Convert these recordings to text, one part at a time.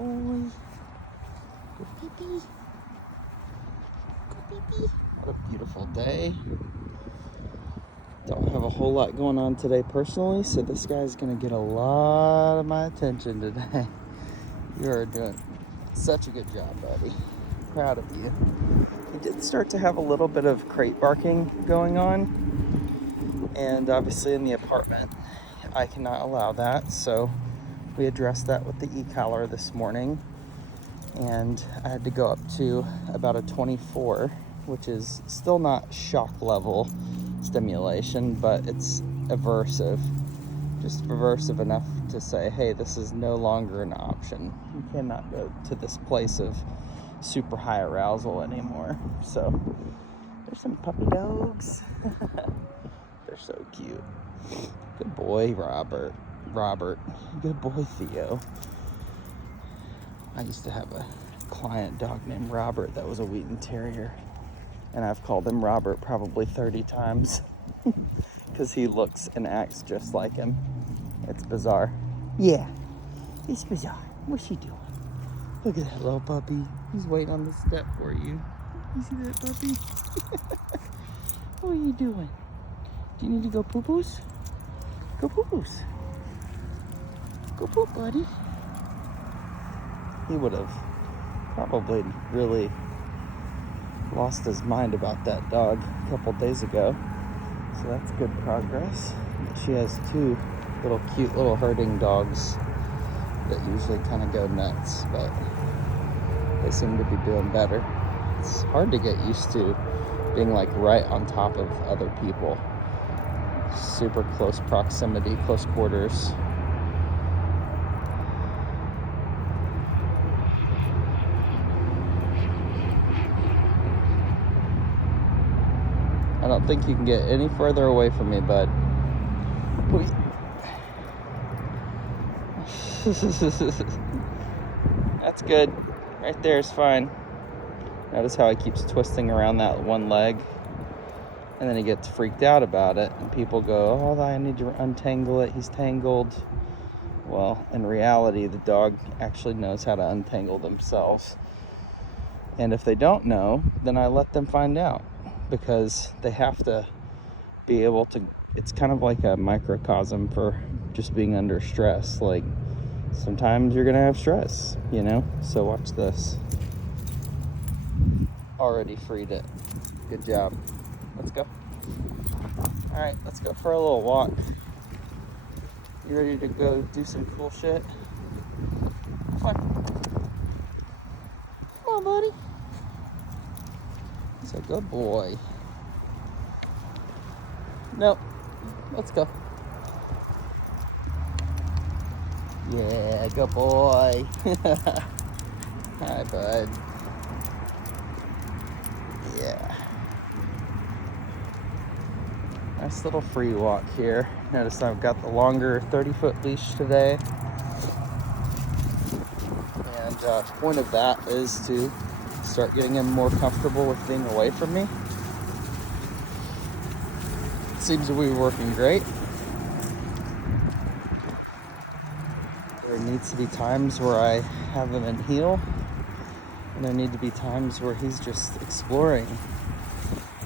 boy. Good pee-pee. Good pee-pee. What a beautiful day. Don't have a whole lot going on today personally, so this guy's gonna get a lot of my attention today. You are doing such a good job, buddy. Proud of you. He did start to have a little bit of crate barking going on, and obviously in the apartment I cannot allow that, so we addressed that with the Ecollar this morning, and I had to go up to about a 24, which is still not shock level stimulation, but it's aversive, just aversive enough to say, hey, this is no longer an option. You cannot go to this place of super high arousal anymore. So there's some puppy dogs. They're so cute. Good boy, Robert. Good boy, Theo. I used to have a client dog named Robert that was a Wheaten Terrier, and I've called him Robert probably 30 times because he looks and acts just like him. It's bizarre. Yeah, it's bizarre. What's she doing? Look at that little puppy. He's waiting on the step for you. You see that puppy? What are you doing? Do you need to go poo-poos? Go poo-poos. Go poop, buddy. He would have probably really lost his mind about that dog a couple days ago. So that's good progress. She has two little cute little herding dogs that usually kind of go nuts, but they seem to be doing better. It's hard to get used to being like right on top of other people. Super close proximity, close quarters. I don't think you can get any further away from me, bud. That's good. Right there is fine. Notice how he keeps twisting around that one leg, and then he gets freaked out about it, and people go, oh, I need to untangle it, he's tangled. Well, in reality, the dog actually knows how to untangle themselves. And if they don't know, then I let them find out, because they have to be able to. It's kind of like a microcosm for just being under stress. Like, sometimes you're gonna have stress, you know? So watch this. Already freed it. Good job. Let's go. All right, let's go for a little walk. You ready to go do some cool shit? Come on. Come on, buddy. He's a good boy. Nope. Let's go. Yeah, good boy. Hi, bud. Yeah. Nice little free walk here. Notice I've got the longer 30-foot leash today. And the point of that is to start getting him more comfortable with being away from me. It seems to be working great. There needs to be times where I have him in heel, and there need to be times where he's just exploring,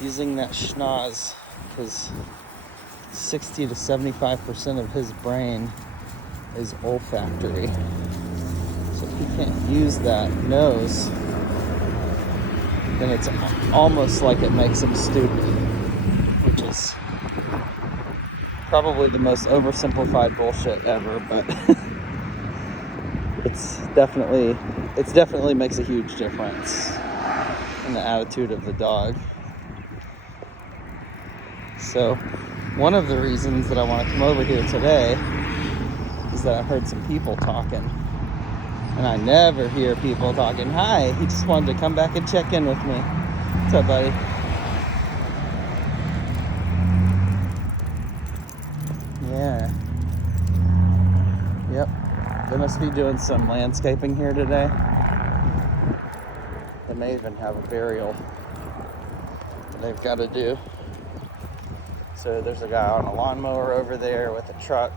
using that schnoz, because 60 to 75% of his brain is olfactory. So if he can't use that nose, then it's almost like it makes him stupid, which is probably the most oversimplified bullshit ever, but it's definitely makes a huge difference in the attitude of the dog. So one of the reasons that I want to come over here today is that I heard some people talking, and I never hear people talking. Hi, he just wanted to come back and check in with me. What's up, buddy? Yeah. Yep. They must be doing some landscaping here today. They may even have a burial that they've got to do. So there's a guy on a lawnmower over there with a truck.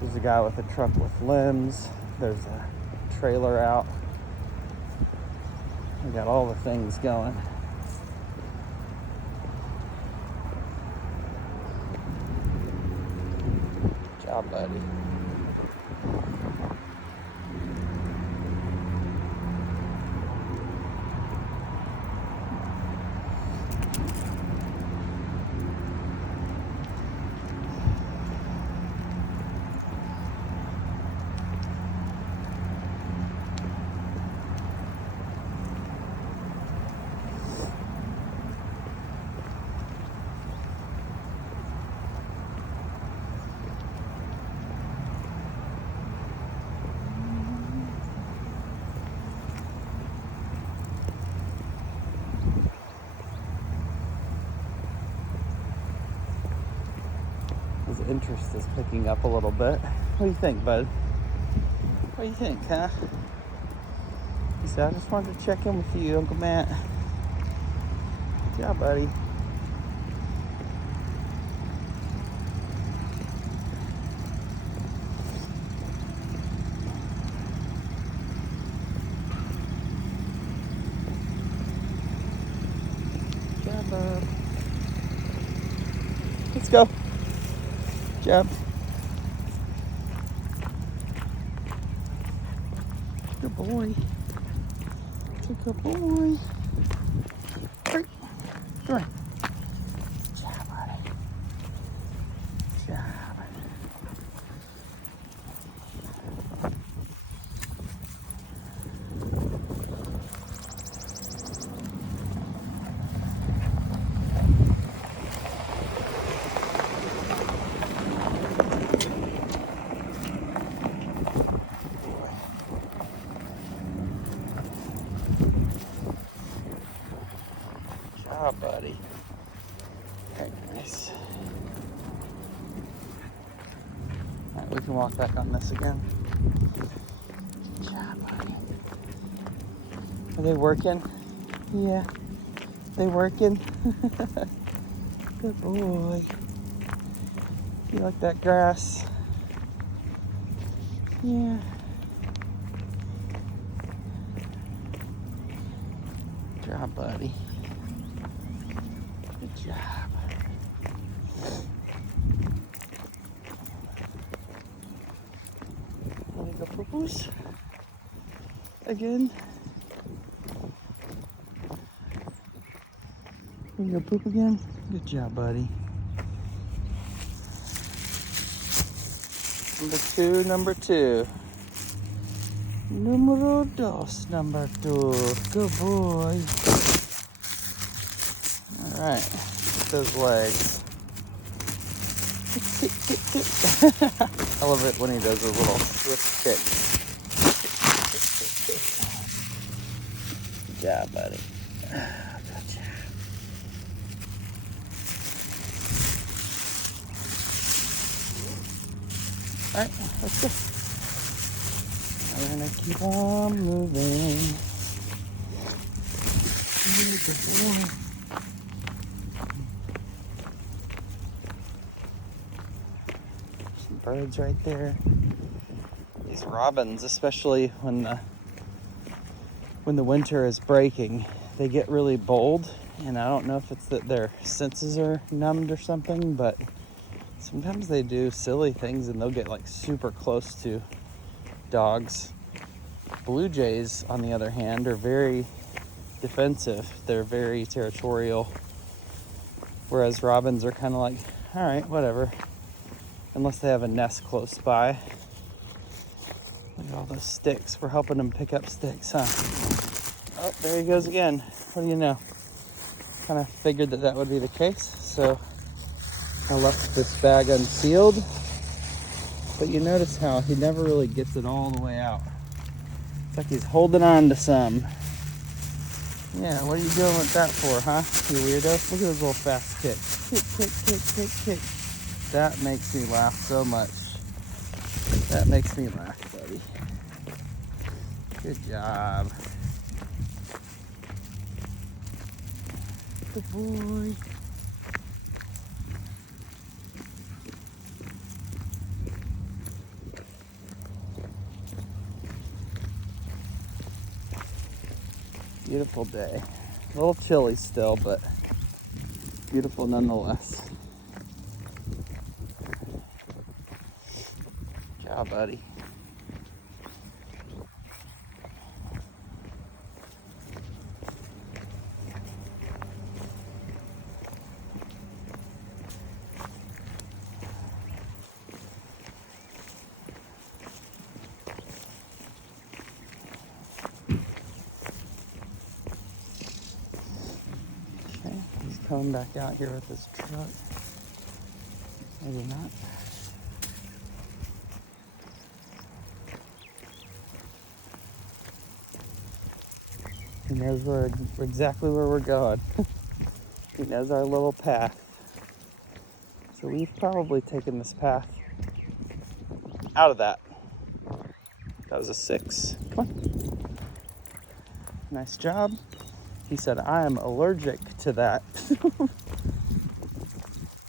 There's a guy with a truck with limbs. There's a trailer out. We got all the things going. Good job, buddy. His interest is picking up a little bit. What do you think, bud? What do you think, huh? He said, I just wanted to check in with you, Uncle Matt. Good job, buddy. Good job, bud. Let's go. Good job. Good boy. It's a good boy. Great. Come on. Good job, buddy. Good job. Job, buddy. Very nice. Alright, we can walk back on this again. Good job, buddy. Are they working? Yeah. They working? Good boy. You like that grass? Yeah. Good job, buddy. Good job. Wanna go poo-poos? Again? You go poop again? Good job, buddy. Number two. Numero dos, number two. Good boy. All right, get those legs. I love it when he does a little swift kick. Good job, buddy. Good job. All right, let's go. We're gonna keep on moving. Good boy. Some birds right there. These robins, especially when the winter is breaking, they get really bold, and I don't know if it's that their senses are numbed or something, but sometimes they do silly things and they'll get like super close to dogs. Blue jays, on the other hand, are very defensive. They're very territorial, whereas robins are kind of like, all right, whatever, unless they have a nest close by. Look at all those sticks. We're helping them pick up sticks, huh? Oh, there he goes again. What do you know? Kind of figured that would be the case, so I left this bag unsealed. But you notice how he never really gets it all the way out. It's like he's holding on to some. Yeah, what are you doing with that for, huh? You weirdo? Look at his little fast kick. Kick, kick, kick, kick, kick. That makes me laugh so much. That makes me laugh, buddy. Good job. Good boy. Beautiful day. A little chilly still, but beautiful nonetheless. Good job, buddy. Okay, he's coming back out here with his truck. Maybe not. He knows exactly where we're going. He knows our little path. So we've probably taken this path out of that. That was a 6. Come on. Nice job. He said, I am allergic to that.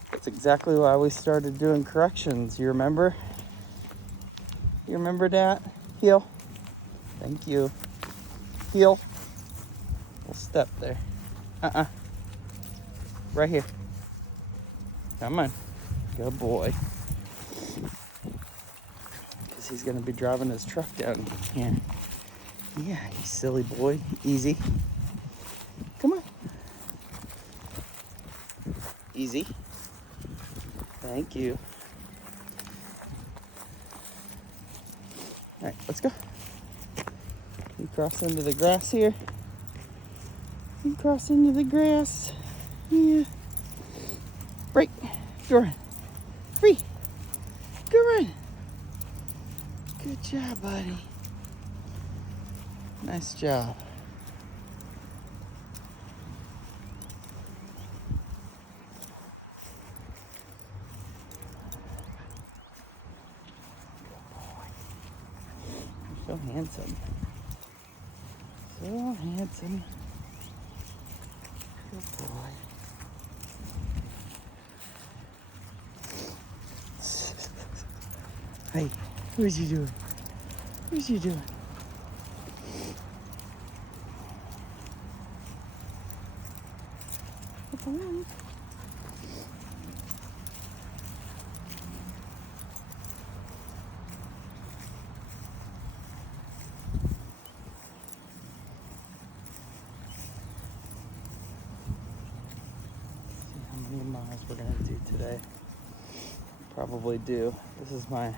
That's exactly why we started doing corrections. You remember? You remember that? Heel. Thank you. Heel. Little step there. Right here. Come on. Good boy. Because he's going to be driving his truck down here. Yeah, you silly boy. Easy. Come on. Easy. Thank you. All right, let's go. You cross into the grass here. You cross into the grass. Yeah. Break. Go run. Free. Go run. Good job, buddy. Nice job. So handsome. So handsome. Good boy. Hey, what you doing? What you doing? Come on. How many miles we're gonna do today? Probably do. This is my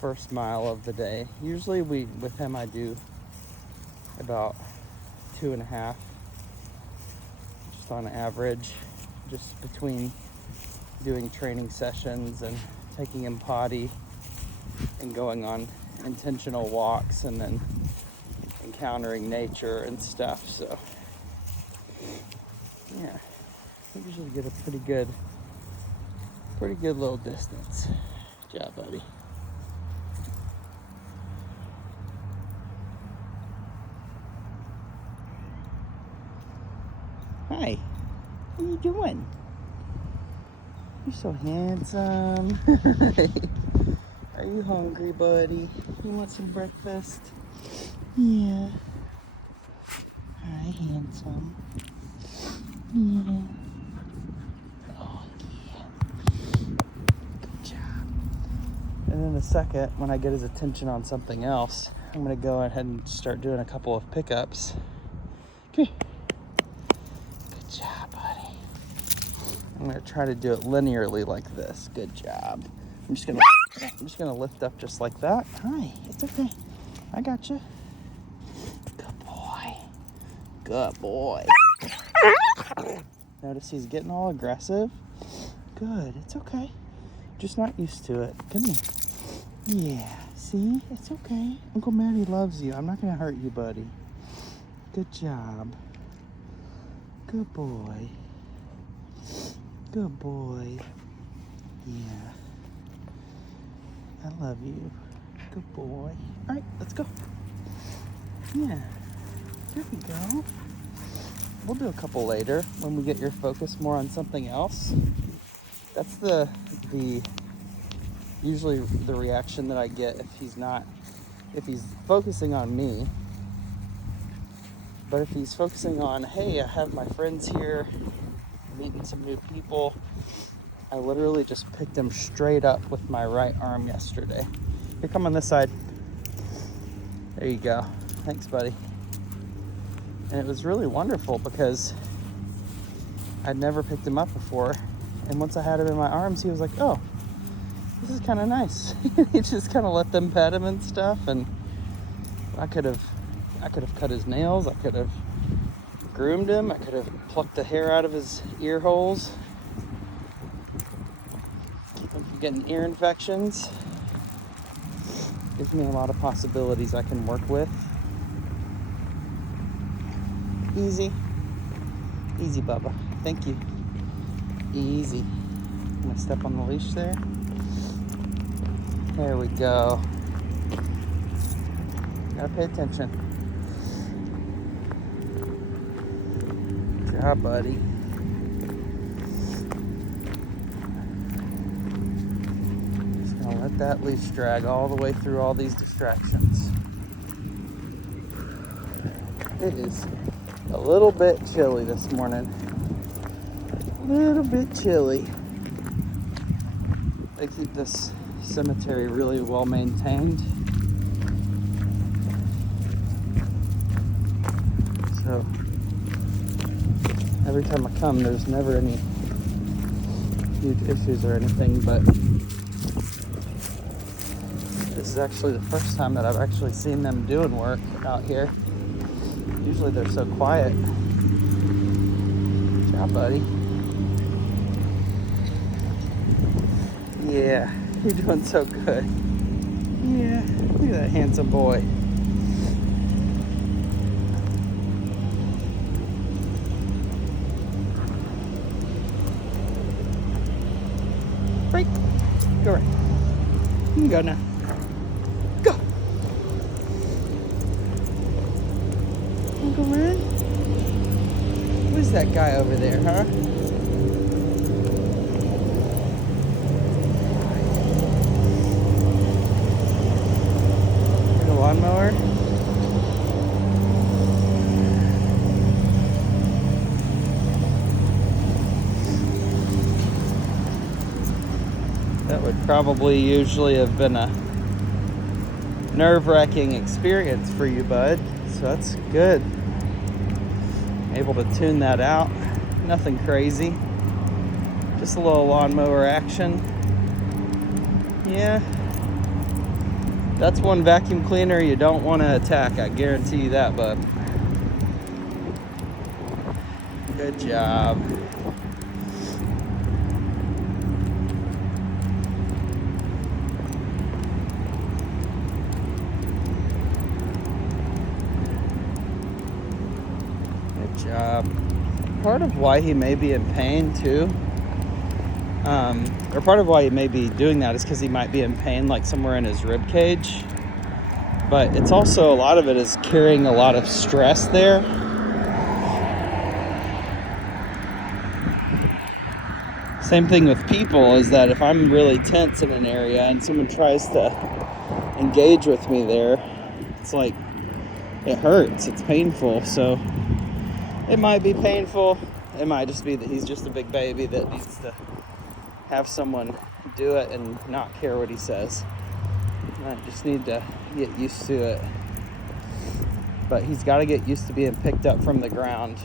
first mile of the day. Usually with him I do about 2.5, just on average, just between doing training sessions and taking him potty and going on intentional walks and then encountering nature and stuff. So yeah, I usually get a pretty good little distance. Good job, buddy. Hi, what are you doing? You're so handsome. Are you hungry, buddy? You want some breakfast? Yeah. Hi, handsome. Yeah. Oh, yeah. Good job. And in a second, when I get his attention on something else, I'm going to go ahead and start doing a couple of pickups. Come here. Good job, buddy. I'm going to try to do it linearly like this. Good job. I'm just gonna lift up just like that. Hi, it's okay. I got you. Good boy. Good boy. Notice he's getting all aggressive. Good, it's okay. Just not used to it. Come here. Yeah, see? It's okay. Uncle Matty loves you. I'm not gonna hurt you, buddy. Good job. Good boy. Good boy. Yeah. I love you. Good boy. All right, let's go. Yeah. There we go. We'll do a couple later when we get your focus more on something else. That's the usually the reaction that I get if he's focusing on me. But if he's focusing on, hey, I have my friends here, meeting some new people, I literally just picked him straight up with my right arm yesterday. Here, come on this side. There you go. Thanks, buddy. And it was really wonderful because I'd never picked him up before. And once I had him in my arms, he was like, oh, this is kind of nice. He just kind of let them pet him and stuff. And I could have cut his nails. I could have groomed him. I could have plucked the hair out of his ear holes. Keep him from getting ear infections. Gives me a lot of possibilities I can work with. Easy. Easy, Bubba. Thank you. Easy. I'm gonna step on the leash there. There we go. Gotta pay attention. Good job, buddy. Just gonna let that leash drag all the way through all these distractions. It is a little bit chilly this morning. A little bit chilly. They keep this cemetery really well maintained. So every time I come, there's never any huge issues or anything, but this is actually the first time that I've actually seen them doing work out here. Usually they're so quiet. Good job, buddy. Yeah, you're doing so good. Yeah, look at that handsome boy. Break. Go right. You can go now. Go. Go run. Who's that guy over there, huh? The lawnmower. That would probably usually have been a nerve-wracking experience for you, bud. So that's good. Able to tune that out. Nothing crazy. Just a little lawnmower action. Yeah. That's one vacuum cleaner you don't want to attack. I guarantee you that, bud. Good job. Part of why he may be in pain too, or part of why he may be doing that is because he might be in pain like somewhere in his rib cage, but it's also a lot of it is carrying a lot of stress there. Same thing with people is that if I'm really tense in an area and someone tries to engage with me there, it's like it hurts, it's painful. So it might be painful. It might just be that he's just a big baby that needs to have someone do it and not care what he says. I just need to get used to it. But he's got to get used to being picked up from the ground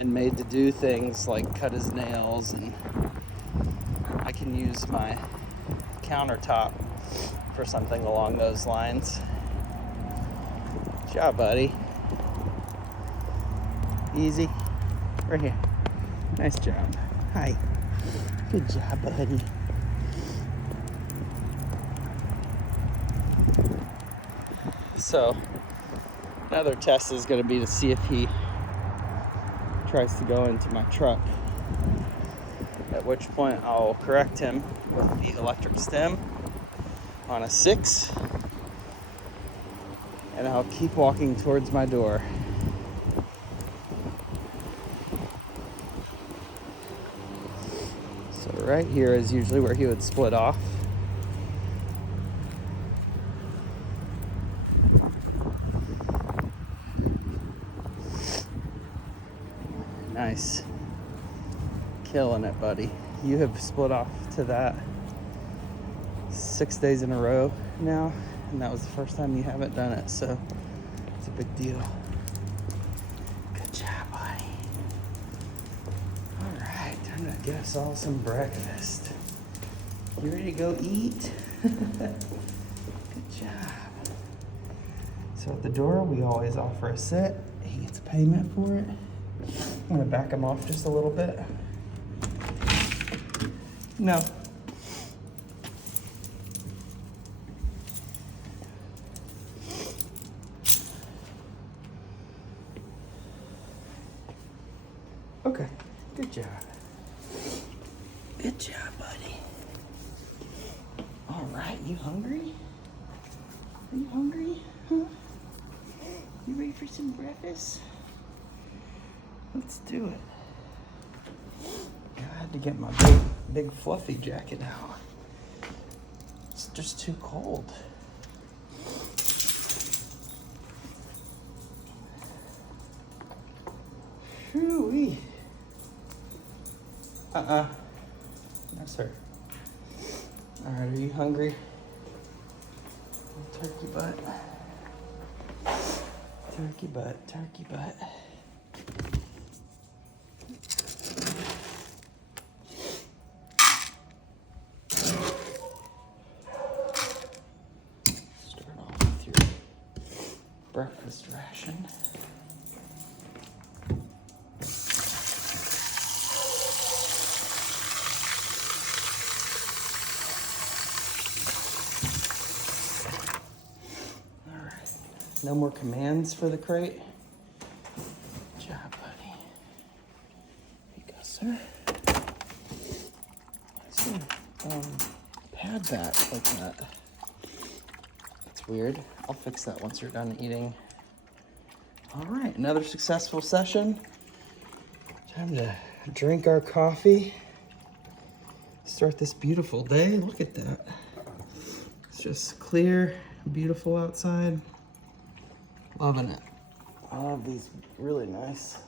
and made to do things like cut his nails, and I can use my countertop for something along those lines. Good job, buddy. Easy. Right here. Nice job. Hi. Good job, buddy. So, another test is going to be to see if he tries to go into my truck. At which point I'll correct him with the electric stem on a 6. And I'll keep walking towards my door. Right here is usually where he would split off. nice. Killing it, buddy. You have split off to that 6 days in a row now, and that was the first time you haven't done it, so it's a big deal. Good job, buddy. All right, time to get us all some breakfast. You ready to go eat? Good job. So at the door, we always offer a sit. He gets payment for it. I'm gonna back him off just a little bit. No. Okay, good job. Good job, buddy. All right, you hungry? Are you hungry? Huh? You ready for some breakfast? Let's do it. I had to get my big fluffy jacket out. It's just too cold. Shoo-wee. No, sir. All right, are you hungry? Turkey butt. Turkey butt, turkey butt. Start off with your breakfast ration. No more commands for the crate. Good job, buddy. Here you go, sir. Pad that like that. That's weird. I'll fix that once you're done eating. All right, another successful session. Time to drink our coffee. Start this beautiful day. Look at that. It's just clear, beautiful outside. Loving it. I love these really nice,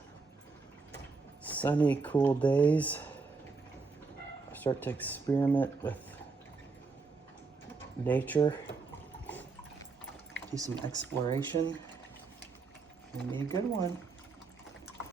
sunny, cool days. I start to experiment with nature. Do some exploration. Gonna be a good one.